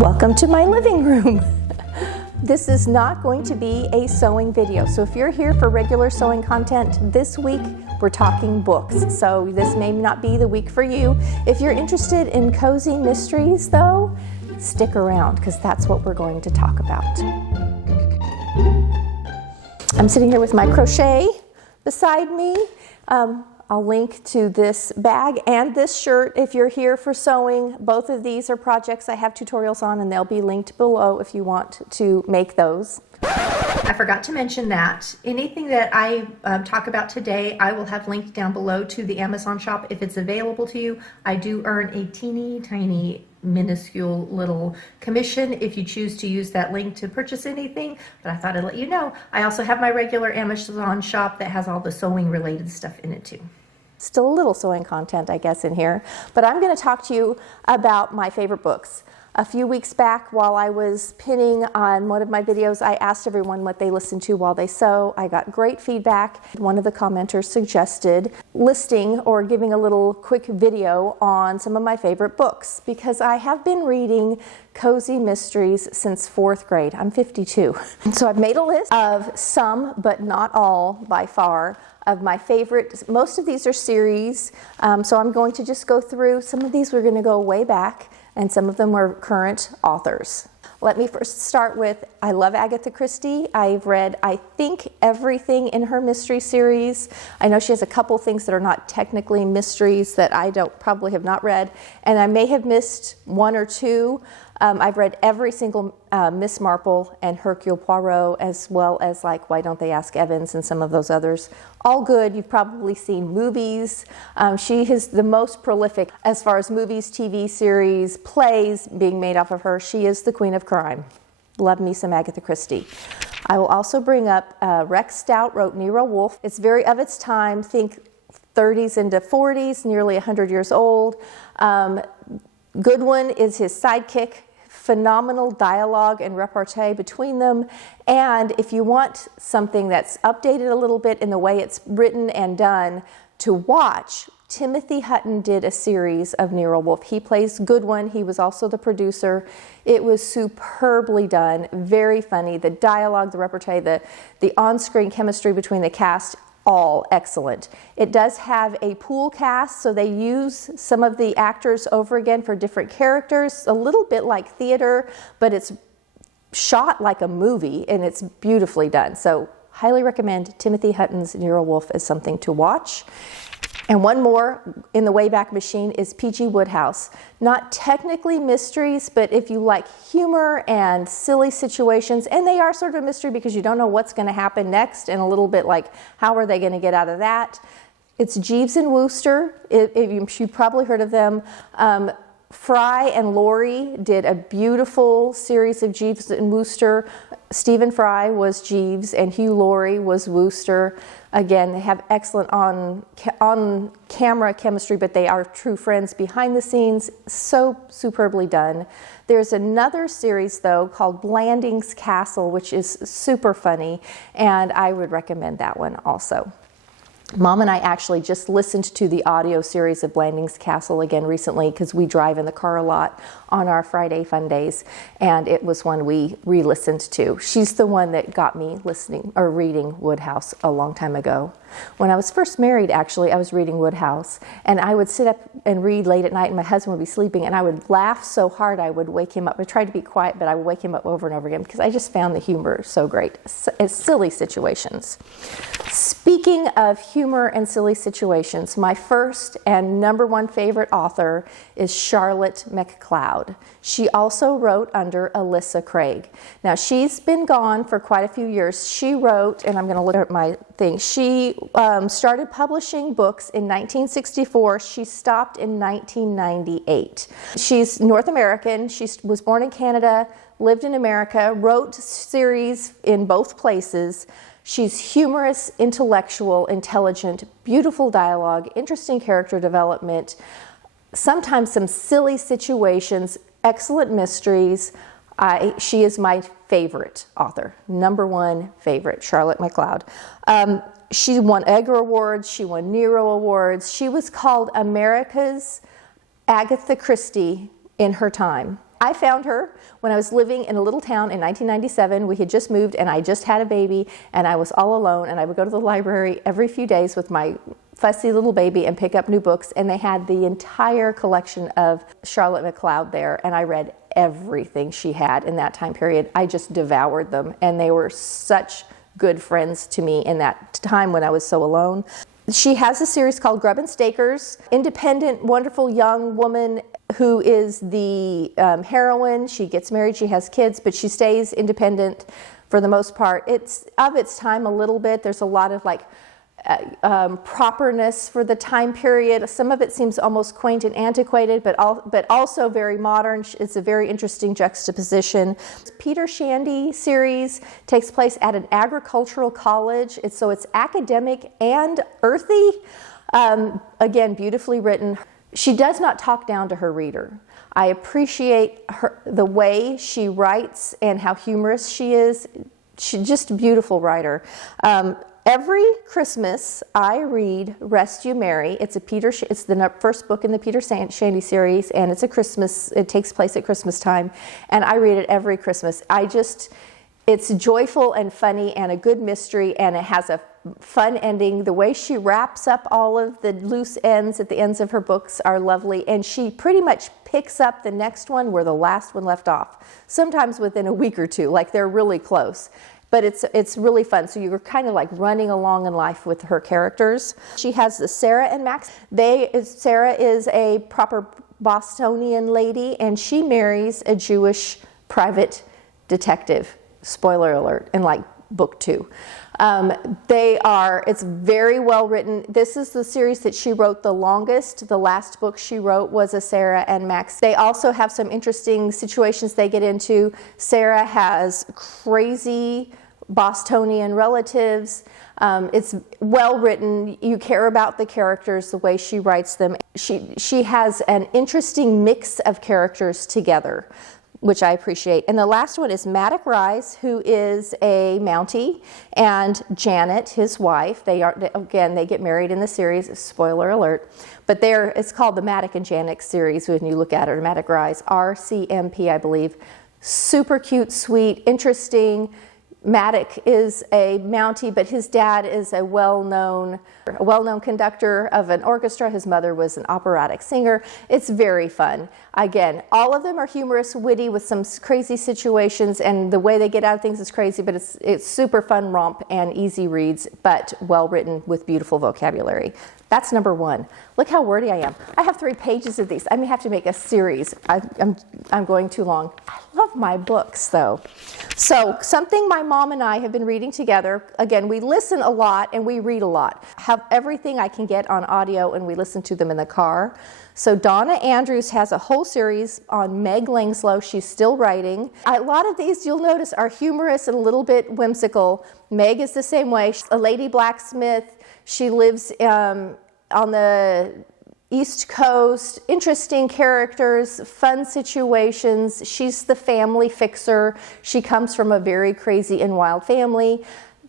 Welcome to my living room. This is not going to be a sewing video, so if you're here for regular sewing content, this week we're talking books, so this may not be the week for you. If you're interested in cozy mysteries though, stick around because that's what we're going to talk about. I'm sitting here with my crochet beside me. I'll link to this bag and this shirt if you're here for sewing. Both of these are projects I have tutorials on, and they'll be linked below if you want to make those. I forgot to mention that anything that I talk about today, I will have linked down below to the Amazon shop if it's available to you. I do earn a teeny tiny minuscule little commission if you choose to use that link to purchase anything, but I thought I'd let you know. I also have my regular Amazon shop that has all the sewing related stuff in it too. Still a little sewing content, I guess, in here, but I'm going to talk to you about my favorite books. A few weeks back, while I was pinning on one of my videos, I asked everyone what they listen to while they sew. I got great feedback. One of the commenters suggested listing or giving a little quick video on some of my favorite books because I have been reading cozy mysteries since 4th grade. I'm 52. So I've made a list of some, but not all by far, of my favorite. Most of these are series, so I'm going to just go through. Some of these we're going to go way back, and some of them are current authors. Let me first start with, I love Agatha Christie. I've read, I think, everything in her mystery series. I know she has a couple things that are not technically mysteries that I probably have not read, and I may have missed one or two. I've read every single Miss Marple and Hercule Poirot, as well as like Why Don't They Ask Evans and some of those others. All good. You've probably seen movies. She is the most prolific as far as movies, TV series, plays being made off of her. She is the queen of crime. Love me some Agatha Christie. I will also bring up Rex Stout wrote Nero Wolfe. It's very of its time. Think 30s into 40s, nearly 100 years old. Goodwin is his sidekick. Phenomenal dialogue and repartee between them, and if you want something that's updated a little bit in the way it's written and done to watch, Timothy Hutton did a series of Nero Wolfe. He plays Goodwin. He was also the producer. It was superbly done, very funny. The dialogue, the repartee, the on-screen chemistry between the cast, all excellent. It does have a pool cast, so they use some of the actors over again for different characters, a little bit like theater, but it's shot like a movie and it's beautifully done. So highly recommend Timothy Hutton's Nero Wolfe as something to watch. And one more in the Wayback Machine is P.G. Wodehouse. Not technically mysteries, but if you like humor and silly situations, and they are sort of a mystery because you don't know what's going to happen next, and a little bit like how are they going to get out of that. It's Jeeves and Wooster. You've probably heard of them. Fry and Laurie did a beautiful series of Jeeves and Wooster. Stephen Fry was Jeeves and Hugh Laurie was Wooster. Again, they have excellent on-camera chemistry, but they are true friends behind the scenes. So superbly done. There's another series, though, called Blandings Castle, which is super funny, and I would recommend that one also. Mom and I actually just listened to the audio series of Blandings Castle again recently because we drive in the car a lot on our Friday fun days, and it was one we re-listened to. She's the one that got me listening or reading Wodehouse a long time ago. When I was first married, actually, I was reading Wodehouse, and I would sit up and read late at night, and my husband would be sleeping, and I would laugh so hard I would wake him up. I tried to be quiet, but I would wake him up over and over again because I just found the humor so great. It's silly situations. Speaking of humor and silly situations, my first and number one favorite author is Charlotte MacLeod. She also wrote under Alyssa Craig. Now, she's been gone for quite a few years. She wrote, and I'm going to look at my thing, she started publishing books in 1964. She stopped in 1998. She's North American. She was born in Canada, lived in America, wrote series in both places. She's humorous, intellectual, intelligent, beautiful dialogue, interesting character development, sometimes some silly situations, excellent mysteries. She is my favorite author, number one favorite, Charlotte MacLeod. She won Edgar Awards, she won Nero Awards. She was called America's Agatha Christie in her time. I found her when I was living in a little town in 1997. We had just moved and I just had a baby and I was all alone, and I would go to the library every few days with my fussy little baby and pick up new books, and they had the entire collection of Charlotte MacLeod there, and I read everything she had in that time period. I just devoured them, and they were such good friends to me in that time when I was so alone. She has a series called Grub and Stakers. Independent, wonderful young woman who is the heroine. She gets married, she has kids, but she stays independent for the most part. It's of its time a little bit. There's a lot of like properness for the time period. Some of it seems almost quaint and antiquated, but also very modern. It's a very interesting juxtaposition. Peter Shandy series takes place at an agricultural college. So it's academic and earthy. Again, beautifully written. She does not talk down to her reader. I appreciate the way she writes and how humorous she is. She's just a beautiful writer. Every Christmas, I read Rescue Mary. It's the first book in the Peter Shandy series, and it takes place at Christmas time, and I read it every Christmas. It's joyful and funny and a good mystery, and it has a fun ending. The way she wraps up all of the loose ends at the ends of her books are lovely, and she pretty much picks up the next one where the last one left off, sometimes within a week or two, like they're really close. But it's really fun. So you're kind of like running along in life with her characters. She has the Sarah and Max. Sarah is a proper Bostonian lady, and she marries a Jewish private detective. Spoiler alert, in like book 2. It's very well written. This is the series that she wrote the longest. The last book she wrote was a Sarah and Max. They also have some interesting situations they get into. Sarah has crazy Bostonian relatives. It's well written. You care about the characters, the way she writes them. She has an interesting mix of characters together, which I appreciate. And the last one is Maddox Rise, who is a Mountie, and Janet, his wife. They get married in the series. Spoiler alert. But it's called the Maddox and Janet series when you look at it. Maddox Rise, RCMP, I believe. Super cute, sweet, interesting. Maddox is a Mountie, but his dad is a well-known conductor of an orchestra. His mother was an operatic singer. It's very fun. Again, all of them are humorous, witty, with some crazy situations, and the way they get out of things is crazy, but it's super fun romp and easy reads, but well written with beautiful vocabulary. That's number 1. Look how wordy I am. I have 3 pages of these. I may have to make a series. I'm going too long. I love my books, though. So something my mom and I have been reading together. Again, we listen a lot and we read a lot. Have everything I can get on audio, and we listen to them in the car. So Donna Andrews has a whole series on Meg Langslow. She's still writing. A lot of these, you'll notice, are humorous and a little bit whimsical. Meg is the same way. She's a lady blacksmith. She lives on the East Coast. Interesting characters, fun situations. She's the family fixer. She comes from a very crazy and wild family.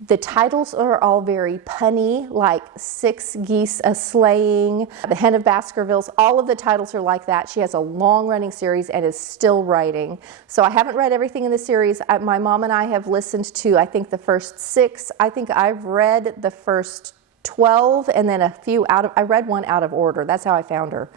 The titles are all very punny, like 6 Geese a-Slaying, The Hen of Baskervilles. All of the titles are like that. She has a long-running series and is still writing. So I haven't read everything in the series. My mom and I have listened to, I think, the first 6. I think I've read the first 12, and then I read one out of order. That's how I found her.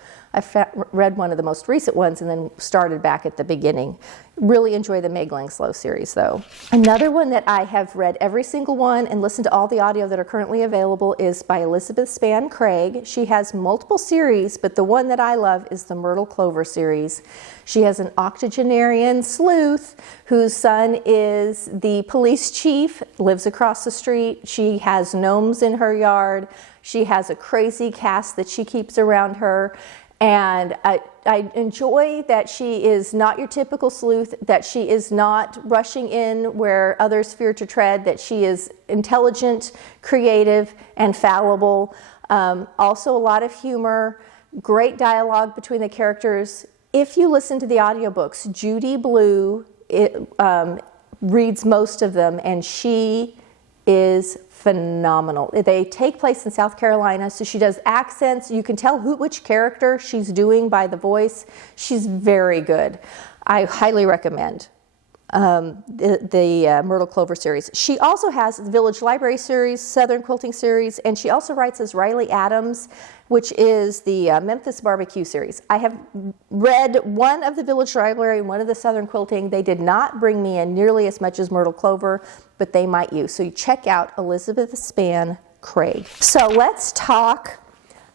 read one of the most recent ones and then started back at the beginning. Really enjoy the Meg Langslow series, though. Another one that I have read every single one and listened to all the audio that are currently available is by Elizabeth Spann Craig. She has multiple series, but the one that I love is the Myrtle Clover series. She has an octogenarian sleuth whose son is the police chief, lives across the street. She has gnomes in her yard. She has a crazy cast that she keeps around her. And I enjoy that she is not your typical sleuth, that she is not rushing in where others fear to tread, that she is intelligent, creative, and fallible. Also a lot of humor, great dialogue between the characters. If you listen to the audiobooks, Judy Blue reads most of them, and she is phenomenal. They take place in South Carolina, so she does accents. You can tell which character she's doing by the voice. She's very good. I highly recommend the Myrtle Clover series. She also has the Village Library series, Southern Quilting series, and she also writes as Riley Adams, which is the Memphis Barbecue series. I have read one of the Village Library and one of the Southern Quilting. They did not bring me in nearly as much as Myrtle Clover, but they might you. So you check out Elizabeth Spann Craig. So let's talk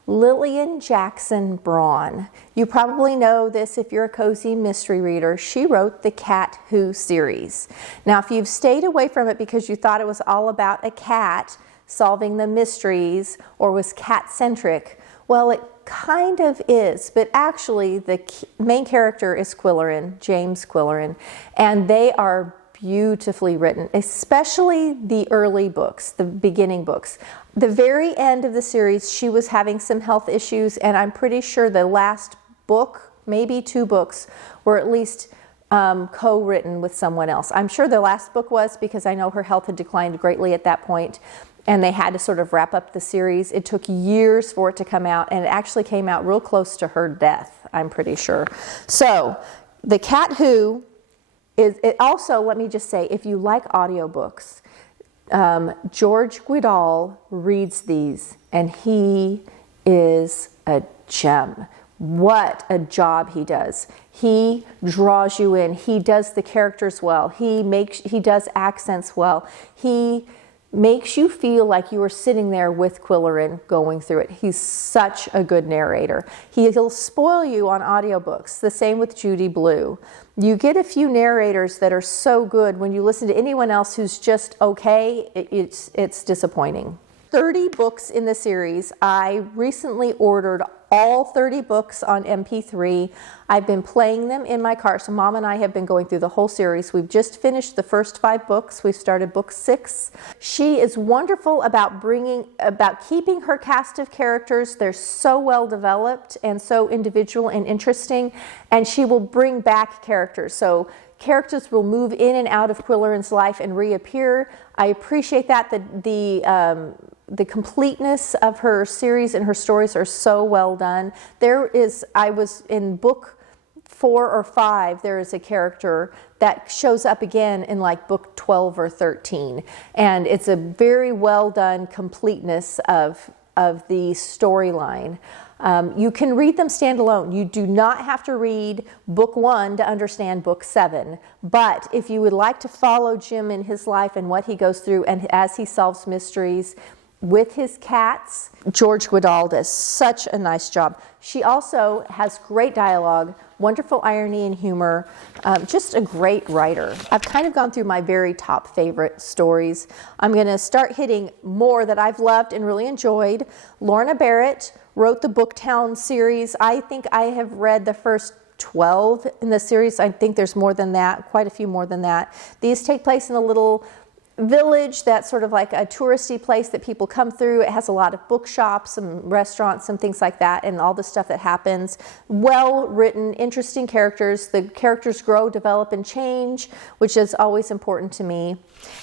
Lillian Jackson Braun. You probably know this if you're a cozy mystery reader. She wrote the Cat Who series. Now, if you've stayed away from it because you thought it was all about a cat solving the mysteries or was cat-centric, well, it kind of is, but actually the main character is Quillerin, James Quillerin, and they are beautifully written, especially the early books, the beginning books. The very end of the series, she was having some health issues, and I'm pretty sure the last book, maybe 2 books, were at least co-written with someone else. I'm sure the last book was, because I know her health had declined greatly at that point, and they had to sort of wrap up the series. It took years for it to come out, and it actually came out real close to her death, I'm pretty sure. So, The Cat Who is, it also, let me just say, if you like audiobooks, George Guidall reads these, and he is a gem. What a job he does. He draws you in. He does the characters well. He does accents well. He makes you feel like you are sitting there with Quillerin going through it. He's such a good narrator. He'll spoil you on audiobooks. The same with Judy Blue. You get a few narrators that are so good. When you listen to anyone else who's just okay, it's disappointing. 30 books in the series. I recently ordered all 30 books on MP3. I've been playing them in my car. So Mom and I have been going through the whole series. We've just finished the first 5 books. We've started book 6. She is wonderful about keeping her cast of characters. They're so well developed and so individual and interesting. And she will bring back characters. So characters will move in and out of Quillerin's life and reappear. I appreciate that. The completeness of her series and her stories are so well done. I was in book 4 or 5, there is a character that shows up again in like book 12 or 13. And it's a very well done completeness of the storyline. You can read them standalone. You do not have to read book 1 to understand book 7. But if you would like to follow Jim in his life and what he goes through and as he solves mysteries with his cats, George Guidall does such a nice job. She also has great dialogue, wonderful irony and humor, just a great writer. I've kind of gone through my very top favorite stories. I'm going to start hitting more that I've loved and really enjoyed. Lorna Barrett wrote the Booktown series. I think I have read the first 12 in the series. I think there's more than that, quite a few more than that. These take place in a little village that's sort of like a touristy place that people come through. It has a lot of bookshops, some restaurants, some things like that, and all the stuff that happens. Well written, interesting characters. The characters grow, develop, and change, which is always important to me.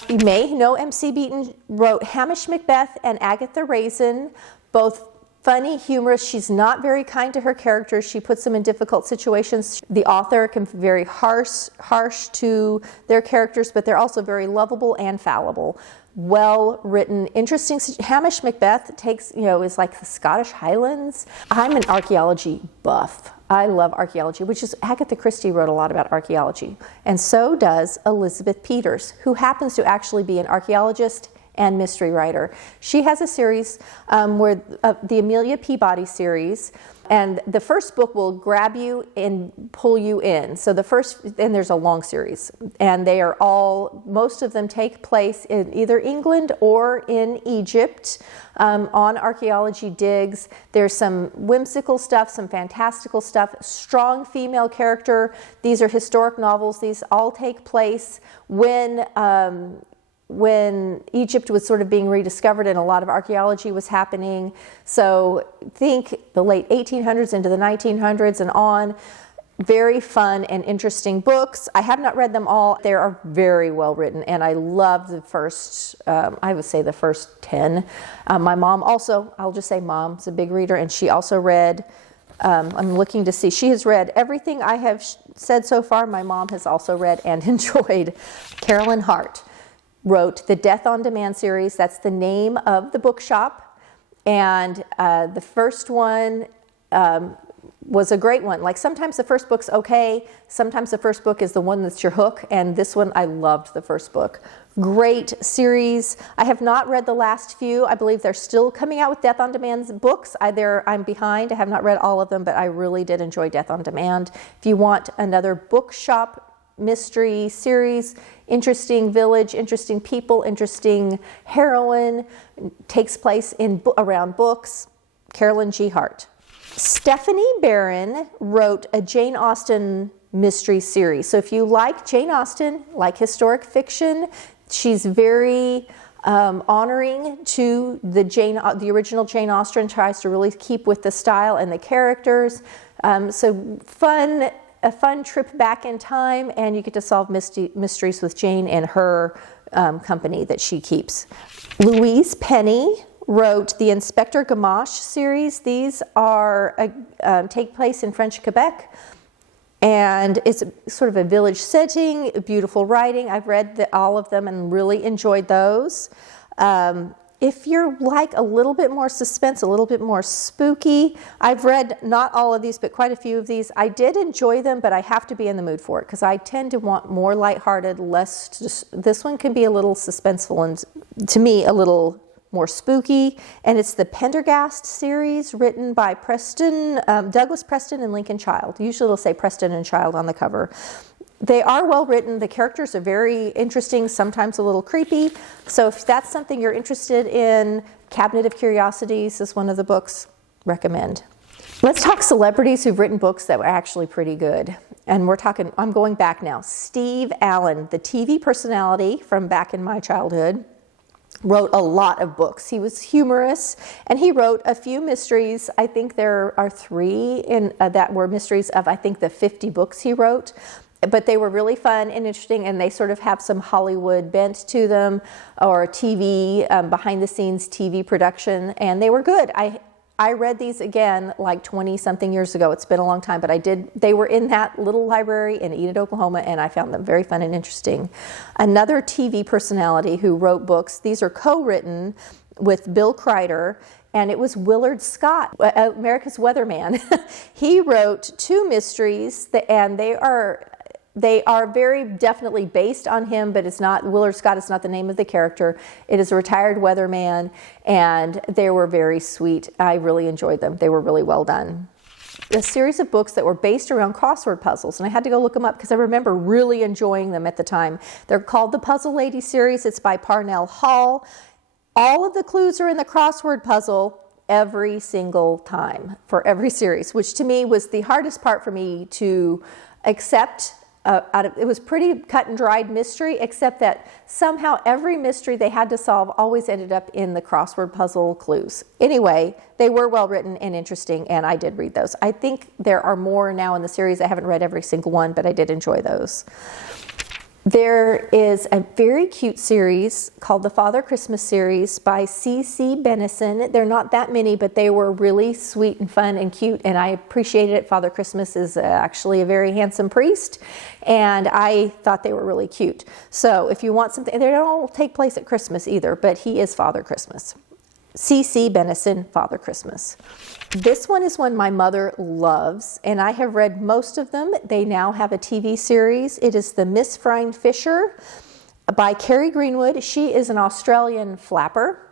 You may know MC Beaton wrote Hamish Macbeth and Agatha Raisin, both funny, humorous. She's not very kind to her characters. She puts them in difficult situations. The author can be very harsh to their characters, but they're also very lovable and fallible. Well written, interesting. Hamish Macbeth is like the Scottish Highlands. I'm an archaeology buff. I love archaeology, which is Agatha Christie wrote a lot about archaeology. And so does Elizabeth Peters, who happens to actually be an archaeologist and mystery writer. She has a series the Amelia Peabody series, and the first book will grab you and pull you in. So and there's a long series, and most of them take place in either England or in Egypt on archaeology digs. There's some whimsical stuff, some fantastical stuff, strong female character. These are historic novels. These all take place when Egypt was sort of being rediscovered and a lot of archaeology was happening. So think the late 1800s into the 1900s and on. Very fun and interesting books. I have not read them all. They are very well written, and I love the first, I would say the first 10. My mom also, I'll just say Mom's a big reader, and she also read I'm looking to see. She has read everything I have said so far. My mom has also read and enjoyed. Carolyn Hart wrote the Death on Demand series. That's the name of the bookshop. And the first one was a great one. Like sometimes the first book's okay. Sometimes the first book is the one that's your hook. And this one, I loved the first book. Great series. I have not read the last few. I believe they're still coming out with Death on Demand books. I'm behind. I have not read all of them, but I really did enjoy Death on Demand. If you want another bookshop mystery series, interesting village, interesting people, interesting heroine, takes place around books, Carolyn G. Hart. Stephanie Barron wrote a Jane Austen mystery series. So if you like Jane Austen, like historic fiction, she's very honoring to the original Jane Austen, tries to really keep with the style and the characters. So a fun trip back in time, and you get to solve mysteries with Jane and her company that she keeps. Louise Penny wrote the Inspector Gamache series. These take place in French Quebec, and it's sort of a village setting, beautiful writing. I've read all of them and really enjoyed those. If you're like a little bit more suspense, a little bit more spooky, I've read not all of these, but quite a few of these. I did enjoy them, but I have to be in the mood for it because I tend to want more lighthearted, this one can be a little suspenseful and to me a little more spooky, and it's the Pendergast series written by Douglas Preston and Lincoln Child. Usually it'll say Preston and Child on the cover. They are well written. The characters are very interesting, sometimes a little creepy. So if that's something you're interested in, Cabinet of Curiosities is one of the books. Recommend. Let's talk celebrities who've written books that were actually pretty good. And I'm going back now. Steve Allen, the TV personality from back in my childhood, wrote a lot of books. He was humorous, and he wrote a few mysteries. I think there are 3 that were mysteries of, I think, the 50 books he wrote. But they were really fun and interesting, and they sort of have some Hollywood bent to them, or TV, behind-the-scenes TV production, and they were good. I read these again like 20-something years ago. It's been a long time, but they were in that little library in Enid, Oklahoma, and I found them very fun and interesting. Another TV personality who wrote books, these are co-written with Bill Kreider, and it was Willard Scott, America's Weatherman. He wrote 2 mysteries, and they are very definitely based on him, but it's not, Willard Scott is not the name of the character. It is a retired weatherman, and they were very sweet. I really enjoyed them. They were really well done. A series of books that were based around crossword puzzles, and I had to go look them up because I remember really enjoying them at the time. They're called the Puzzle Lady series. It's by Parnel Hall. All of the clues are in the crossword puzzle every single time for every series, which to me was the hardest part for me to accept. It was pretty cut and dried mystery, except that somehow every mystery they had to solve always ended up in the crossword puzzle clues. Anyway, they were well written and interesting, and I did read those. I think there are more now in the series. I haven't read every single one, but I did enjoy those. There is a very cute series called the Father Christmas series by C.C. Benison. They're not that many, but they were really sweet and fun and cute, and I appreciated it. Father Christmas is actually a very handsome priest, and I thought they were really cute. So if you want something, they don't all take place at Christmas either, but he is Father Christmas. C.C. Benison, Father Christmas. This one is one my mother loves, and I have read most of them. They now have a TV series. It is the Miss Frying Fisher by Kerry Greenwood. She is an Australian flapper.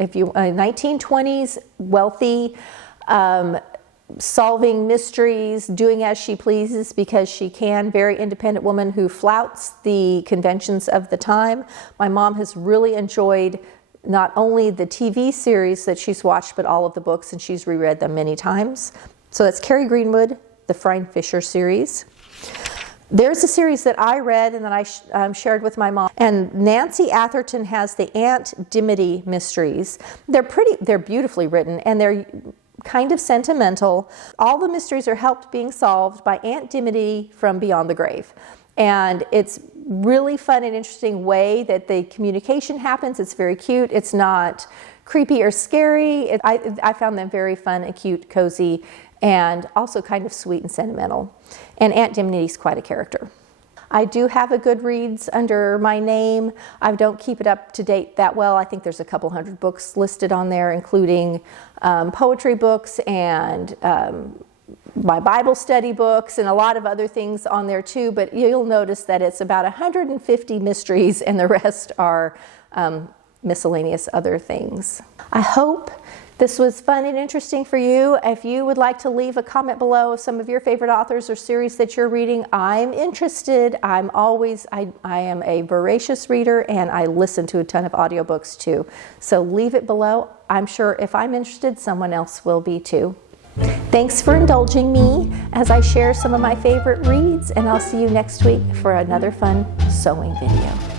1920s, wealthy, solving mysteries, doing as she pleases because she can, very independent woman who flouts the conventions of the time. My mom has really enjoyed not only the TV series that she's watched, but all of the books, and she's reread them many times. So that's Kerry Greenwood, the Frying Fisher series. There's a series that I read and that I shared with my mom. And Nancy Atherton has the Aunt Dimity mysteries. They're beautifully written, and they're kind of sentimental. All the mysteries are helped being solved by Aunt Dimity from Beyond the Grave. And it's really fun and interesting way that the communication happens. It's very cute. It's not creepy or scary. I found them very fun and cute, cozy, and also kind of sweet and sentimental. And Aunt Diminity's quite a character. I do have a Goodreads under my name. I don't keep it up to date that well. I think there's a couple hundred books listed on there, including poetry books and my Bible study books and a lot of other things on there too. But you'll notice that it's about 150 mysteries and the rest are miscellaneous other things. I hope this was fun and interesting for you. If you would like to leave a comment below of some of your favorite authors or series that you're reading, I'm interested. I am a voracious reader and I listen to a ton of audiobooks too. So leave it below. I'm sure if I'm interested, someone else will be too. Thanks for indulging me as I share some of my favorite reads, and I'll see you next week for another fun sewing video.